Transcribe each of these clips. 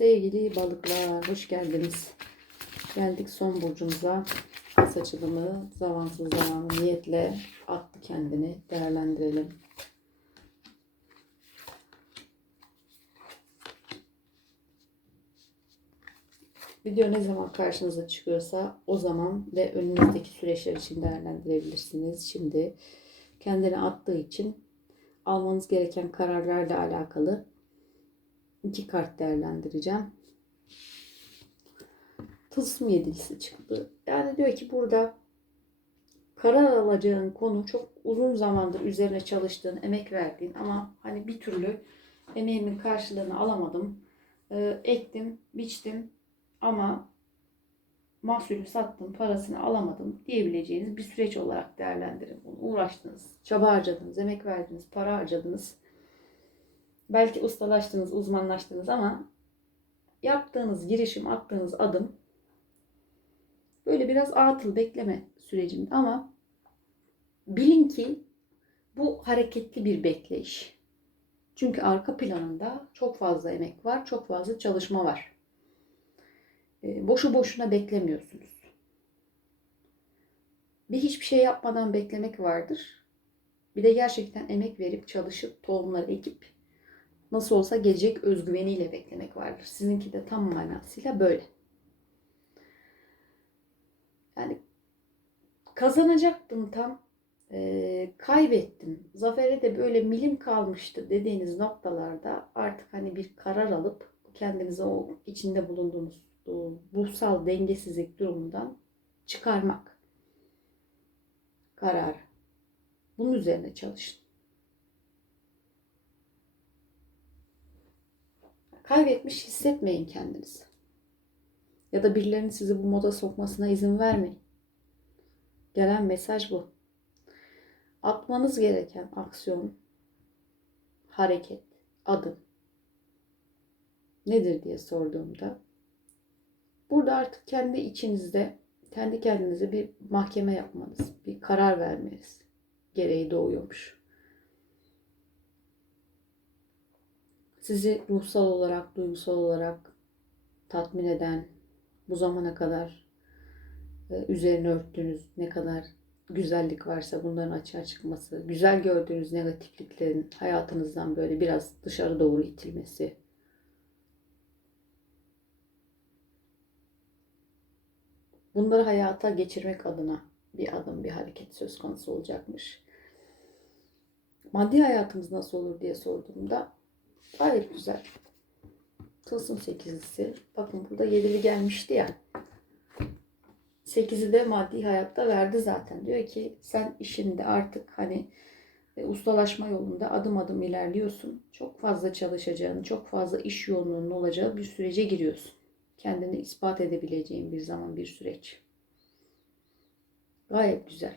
Sevgili balıklar hoş geldiniz. Geldik son burcumuza. As açılımı zamansız zamanı niyetle attı kendini. Değerlendirelim. Video ne zaman karşınıza çıkıyorsa o zaman ve önünüzdeki süreçler için değerlendirebilirsiniz. Şimdi kendini attığı için almanız gereken kararlarla alakalı iki kart değerlendireceğim. Tılsım yedilisi çıktı. Yani diyor ki burada karar alacağın konu çok uzun zamandır üzerine çalıştığın, emek verdiğin ama hani bir türlü emeğimin karşılığını alamadım. Ee, ektim, biçtim ama mahsulü sattım, parasını alamadım diyebileceğiniz bir süreç olarak değerlendirin bunu. Uğraştınız, çaba harcadınız, emek verdiniz, para harcadınız. Belki ustalaştınız, uzmanlaştınız ama yaptığınız girişim, attığınız adım böyle biraz atıl bekleme sürecinde ama bilin ki bu hareketli bir bekleyiş. Çünkü arka planında çok fazla emek var, çok fazla çalışma var. E, boşu boşuna beklemiyorsunuz. Bir hiçbir şey yapmadan beklemek vardır. Bir de gerçekten emek verip çalışıp tohumları ekip nasıl olsa gelecek özgüveniyle beklemek vardır. Sizinki de tam manasıyla böyle. Yani kazanacaktım tam e, kaybettim. Zafere de böyle milim kalmıştı dediğiniz noktalarda artık hani bir karar alıp kendinizi o içinde bulunduğunuz o ruhsal dengesizlik durumundan çıkarmak karar. Bunun üzerine çalışın. Kaybetmiş hissetmeyin kendinizi. Ya da birilerinin sizi bu moda sokmasına izin vermeyin. Gelen mesaj bu. Atmanız gereken aksiyon, hareket, adım nedir diye sorduğumda burada artık kendi içinizde kendi kendinize bir mahkeme yapmanız, bir karar vermeniz gereği doğuyormuş. Sizi ruhsal olarak, duygusal olarak tatmin eden, bu zamana kadar e, üzerine örttüğünüz ne kadar güzellik varsa bunların açığa çıkması, güzel gördüğünüz negatifliklerin hayatınızdan böyle biraz dışarı doğru itilmesi. Bunları hayata geçirmek adına bir adım, bir hareket söz konusu olacakmış. Maddi hayatımız nasıl olur diye sorduğumda gayet güzel. Tılsım sekizlisi. Bakın burada yedili gelmişti ya. Sekizi de maddi hayatta verdi zaten. Diyor ki sen işinde artık hani e, ustalaşma yolunda adım adım ilerliyorsun. Çok fazla çalışacağın, çok fazla iş yoğunluğunun olacağı bir sürece giriyorsun. Kendini ispat edebileceğin bir zaman, bir süreç. Gayet güzel.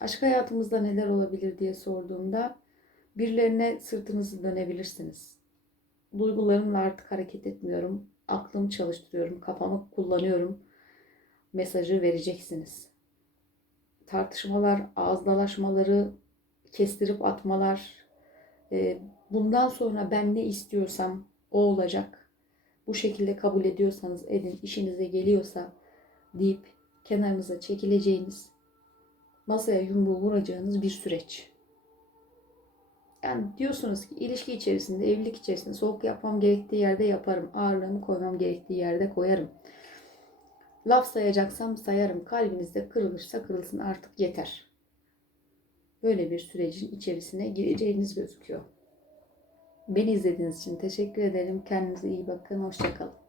Aşk hayatımızda neler olabilir diye sorduğumda birilerine sırtınızı dönebilirsiniz. Duygularımla artık hareket etmiyorum. Aklımı çalıştırıyorum, kafamı kullanıyorum. Mesajı vereceksiniz. Tartışmalar, ağız dalaşmaları, kestirip atmalar. e, Bundan sonra ben ne istiyorsam o olacak. Bu şekilde kabul ediyorsanız edin, işinize geliyorsa deyip kenarınıza çekileceğiniz, masaya yumruğu vuracağınız bir süreç. Yani diyorsunuz ki ilişki içerisinde, evlilik içerisinde soğuk yapmam gerektiği yerde yaparım. Ağırlığımı koymam gerektiği yerde koyarım. Laf sayacaksam sayarım. Kalbinizde kırılırsa kırılsın artık yeter. Böyle bir sürecin içerisine gireceğiniz gözüküyor. Beni izlediğiniz için teşekkür ederim. Kendinize iyi bakın. Hoşçakalın.